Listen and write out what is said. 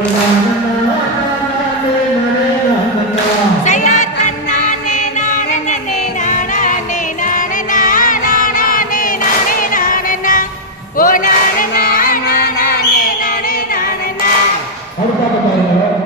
ஒரு